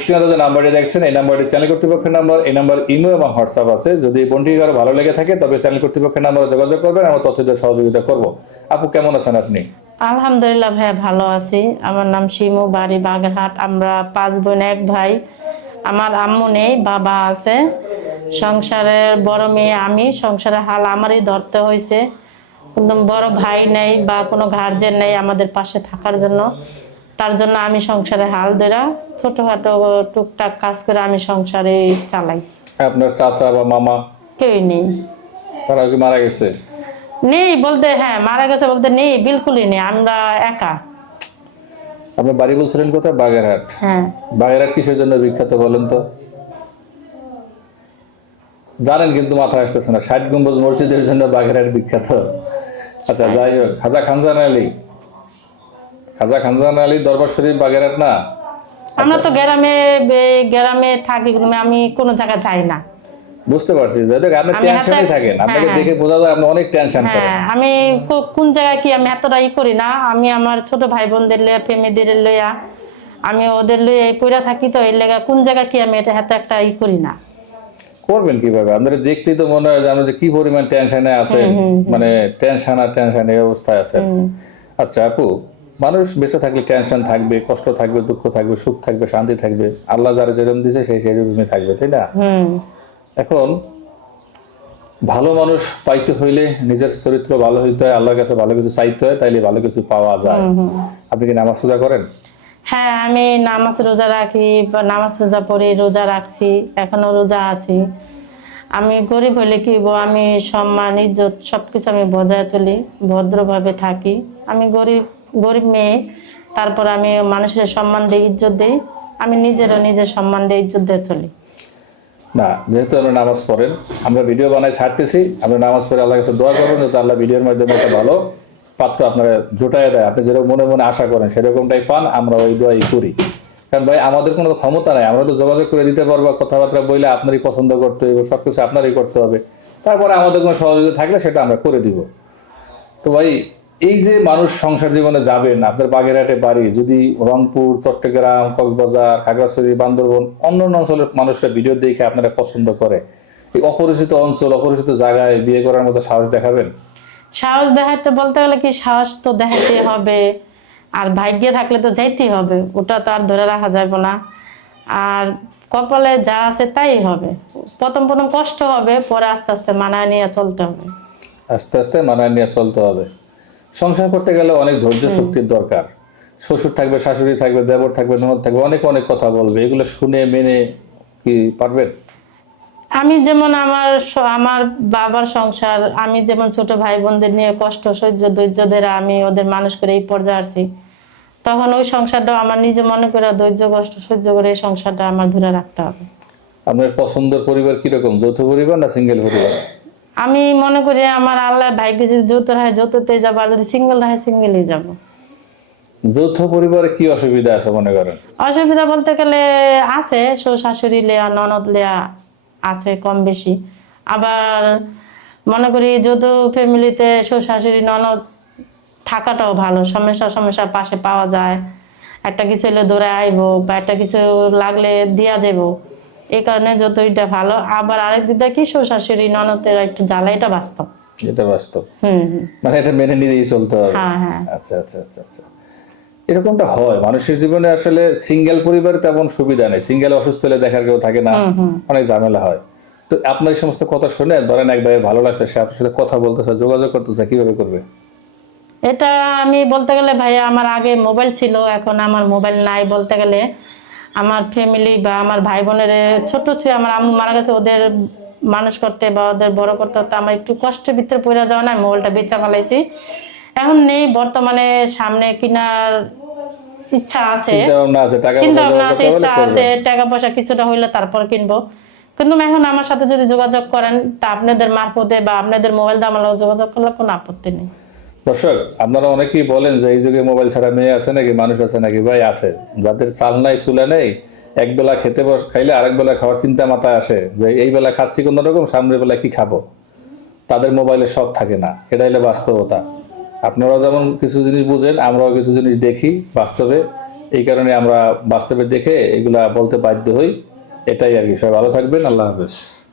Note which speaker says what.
Speaker 1: স্ক্রিনে দেখছেন, এই নাম্বারটি চ্যানেল কর্তৃপক্ষের নাম্বার, এই নাম্বার ইমো এবং হোয়াটসঅ্যাপ আছে। যদি কারও ভালো লেগে থাকে, তবে চ্যানেল কর্তৃপক্ষের নাম্বারে যোগাযোগ করবেন, আমরা তথ্য দিয়ে সহযোগিতা করব। আপু, কেমন আছেন আপনি?
Speaker 2: আলহামদুলিল্লাহ ভালো আছি। আমার নাম শিমু, বাড়ি বাগেরহাট। আমরা পাঁচ বোন, এক ভাই। আমার আম্মু নেই, বাবা আছে। সংসারের বড় মেয়ে আমি, সংসারের হাল আমারই ধরতে হয়েছে বড় ভাই নেই বা কোনো গার্জেন নেই আমাদের পাশে থাকার জন্য। তার জন্য আমি সংসারে হাল ধরা ছোটখাটো টুকটাক কাজ করে আমি সংসারে চালাই।
Speaker 1: আপনার চাচা বা মামা?
Speaker 2: কেউই নেই।
Speaker 1: তারা কি মারা গেছে?
Speaker 2: নেই বলতে হ্যাঁ মারা গেছে বলতে নেই বিলকুলই নেই আমরা একা।
Speaker 1: আপনার বাড়ি বলছিলেন কোথায়? বাগেরহাট।
Speaker 2: হ্যাঁ।
Speaker 1: বাগেরহাট কিসের জন্য বিখ্যাত বলেন তো? জানেন কিন্তু মাথায় আসতেছে না ষাট গম্বুজ মসজিদের জন্য বাগেরহাট বিখ্যাত। আচ্ছা যাই হোক খাজা খানজান আলী খাজা খানজান আলী দরবার শরীফ বাগেরহাট না?
Speaker 2: আমরা তো গ্রামে গ্রামে থাকি কিন্তু আমি কোনো জায়গায় যাই না।
Speaker 1: বুঝতে পারছি। যে দেখ আপনি টেনশনই থাকেন। আপনাকে
Speaker 2: হ্যাঁ,
Speaker 1: দেখে বোঝা যায় আপনি অনেক টেনশন করেন।
Speaker 2: হ্যাঁ আমি কোন জায়গায় কি আমি এতটা ই করি না আমি আমার ছোট ভাই বোনদের লইয়া ফ্যামিলিদের লইয়া আমি ওদের লইয়া পইরা থাকি তো এই লেগা কোন জায়গায় কি আমি এটা এত একটা ই করি না।
Speaker 1: করবেন কীভাবে? আপনারা দেখতেই তো মনে হয় যে আমরা যে কি পরিমাণ টেনশনে আছেন। মানে টেনশন আর টেনশন এই অবস্থায় আছেন। আচ্ছা আপু মানুষ বেঁচে থাকলে টেনশন থাকবে কষ্ট থাকবে দুঃখ থাকবে সুখ থাকবে শান্তি থাকবে। আল্লাহ যারা যেরকম দিছে সেই সেরকমই থাকবে তাই না? এখন ভালো মানুষ পাইতে হইলে নিজের চরিত্র ভালো হইতে হয় আল্লাহর কাছে ভালো কিছু চাইতে হয় তাইলে ভালো কিছু পাওয়া যায়। আপনি কি নামাজ পূজা করেন?
Speaker 2: হ্যাঁ আমি নামাজ রোজা রাখি নামাজ রোজা পড়ি রোজা রাখছি এখনও রোজা আছি। আমি গরিব হলে কি আমি সম্মান ইজ্জত সবকিছু আমি বজায় চলি ভদ্রভাবে থাকি। আমি গরিব গরিব মেয়ে, তারপর আমি মানুষের সম্মান দিই ইজ্জত দিই, আমি নিজেরও নিজের সম্মান দিয়ে ইজ্জত দিয়ে চলি।
Speaker 1: না, যেহেতু আপনি নামাজ পড়েন, আমরা ভিডিও বানাই ছাড়তেছি আপনি নামাজ পড়ে আল্লাহ কাছে দোয়া করবেন যাতে আল্লাহ ভিডিওর মাধ্যমে একটা ভালো, পাত্র আপনারা জোটায় দেয়, আপনি যেরকম মনে মনে আশা করেন, সেরকমটাই পান, আমরা ওই দোয়াই করি। কারণ ভাই, আমাদের কোনো ক্ষমতা নাই, আমরা তো যোগাযোগ করে দিতে পারব, কথাবার্তা বললে আপনারই পছন্দ করতে হবে সবকিছু আপনারই করতে হবে। তারপরে আমাদের কোনো সহযোগিতা থাকলে সেটা আমরা করে দিব। তো ভাই এই যে মানুষ সংসার জীবনে যাবেন আপনার বাগেরহাটে বাড়ি যদি রংপুর চট্টগ্রাম কক্সবাজার খাগড়াছড়ি বান্দরবন অন্য অন্য অঞ্চলের মানুষরা ভিডিও দেখে আপনারা পছন্দ করে এই অপরিচিত অঞ্চল অপরিচিত জায়গায় বিয়ে করার মতো সাহস দেখাবেন?
Speaker 2: সাহস দেখাতে বলতে গেলে কি সাহস তো দেখাতে হবে আর ভাগ্যে থাকলে তো যাইতেই হবে ওটা তো আর ধরে রাখা যাবে না আর কপালে যা আছে তাই হবে প্রথম প্রথম কষ্ট হবে পরে আস্তে আস্তে মানায় নিয়ে চলতে হবে।
Speaker 1: আস্তে আস্তে মানায় নিয়ে চলতে হবে। সংসার করতে গেলে অনেক ধৈর্য শক্তির দরকার। শ্বশুর থাকবে শাশুড়ি থাকবে দেবর থাকবে ননদ থাকবে অনেক অনেক কথা বলবে। এগুলো শুনে মেনে কি পারবেন?
Speaker 2: আমি যেমন আমার আমার বাবার সংসার আমি যেমন ছোট ভাই বোনদের নিয়ে কষ্ট সহ্য ধৈর্য ধরে আমি ওদের মানুষ করে এই পর্যায়ে আসছি তখন ওই সংসারটাও আমার নিজে মনে করে ধৈর্য কষ্ট সহ্য করে এই সংসারটা আমার ধরে রাখতে হবে।
Speaker 1: আপনার পছন্দের পরিবার কীরকম? যৌথ পরিবার না সিঙ্গেল পরিবার?
Speaker 2: আমি মনে করি আমার আল্লাহ ভাইকে যদি যৌথ হয় যৌথতে যাব আর যদি সিঙ্গেল হয় সিঙ্গেলই যাব।
Speaker 1: যৌথ পরিবারে কি অসুবিধা আছে মনে করেন?
Speaker 2: অসুবিধা বলতে গেলে আছে শ্বশুর শাশুড়ি লেয়া ননদ লেয়া আছে কম বেশি। আবার মনে করি যৌথ ফ্যামিলিতে শ্বশুর শাশুড়ি ননদ থাকাটাও ভালো। সমস্যা সমস্যা পাশে পাওয়া যায়। একটা কিছু এলে দৌড়ে আইবো বা একটা কিছু লাগলে দিয়া যাব এই কারণে যত এটা ভালো। আবার আরেক দিকটা কি শ্বশুর শাশুড়ি ননদের একটু জ্বালা এটা বাস্তব।
Speaker 1: এটা বাস্তব।
Speaker 2: হুম হুম।
Speaker 1: মানে এটা মেনে নিয়েই চলতে হবে।
Speaker 2: হ্যাঁ হ্যাঁ।
Speaker 1: আচ্ছা আচ্ছা আচ্ছা আচ্ছা। এরকমটা হয়। মানুষের জীবনে আসলে সিঙ্গেল পরিবারে তেমন সুবিধা নেই। সিঙ্গেল অসুস্থ হলে দেখার কেউ থাকে না। অনেক ঝামেলা হয়। তো আপনার এই সমস্ত কথা শুনে ধরেন এক ভাইয়ের ভালো লাগছে সে আপনার সাথে কথা বলতেছে যোগাযোগ করতেছে কীভাবে করবে?
Speaker 2: এটা আমি বলতে গেলে ভাইয়া আমার আগে মোবাইল ছিল এখন আমার মোবাইল নাই বলতে গেলে আমার ফ্যামিলি বা আমার ভাই বোনের ছোট ছিল আমার আম্মু মারা গেছে ওদের মানুষ করতে বা ওদের বড় করতে করতে আমার একটু কষ্টের ভিতরে পড়ে যাওয়া না আমি মোবাইলটা বেচা ফেলাইছি। এখন নেই বর্তমানে সামনে কেনার ইচ্ছা আছে।
Speaker 1: চিন্তা ভাবনা আছে
Speaker 2: ইচ্ছা আছে টাকা পয়সা কিছুটা হইলে তারপর কিনবো। কিন্তু এখন আমার সাথে যদি যোগাযোগ করেন তা আপনাদের মারফতে বা আপনাদের মোবাইল দিয়ে আমার যোগাযোগ করলে কোনো আপত্তি নেই।
Speaker 1: দর্শক, আপনারা অনেকেই বলেন যে এই যুগে মোবাইল ছাড়া মেয়ে আছে নাকি, মানুষ আছে নাকি? ভাই, আছে। যাদের চাল নাই, চুলা নেই, এক বেলা খেতে বস, খাইলে আরেক বেলা খাওয়ার চিন্তা মাথায় আসে যে এই বেলা খাচ্ছি কোনো রকম, সামনের বেলা কি খাব? তাদের মোবাইলে সব থাকে না। এটা হলে বাস্তবতা। আপনারাও যেমন কিছু জিনিস বুঝেন, আমরাও কিছু জিনিস দেখি বাস্তবে। এই কারণে আমরা বাস্তবে দেখে এগুলা বলতে বাধ্য হই। এটাই আর কি। সবাই ভালো থাকবেন। আল্লাহ হাফেজ।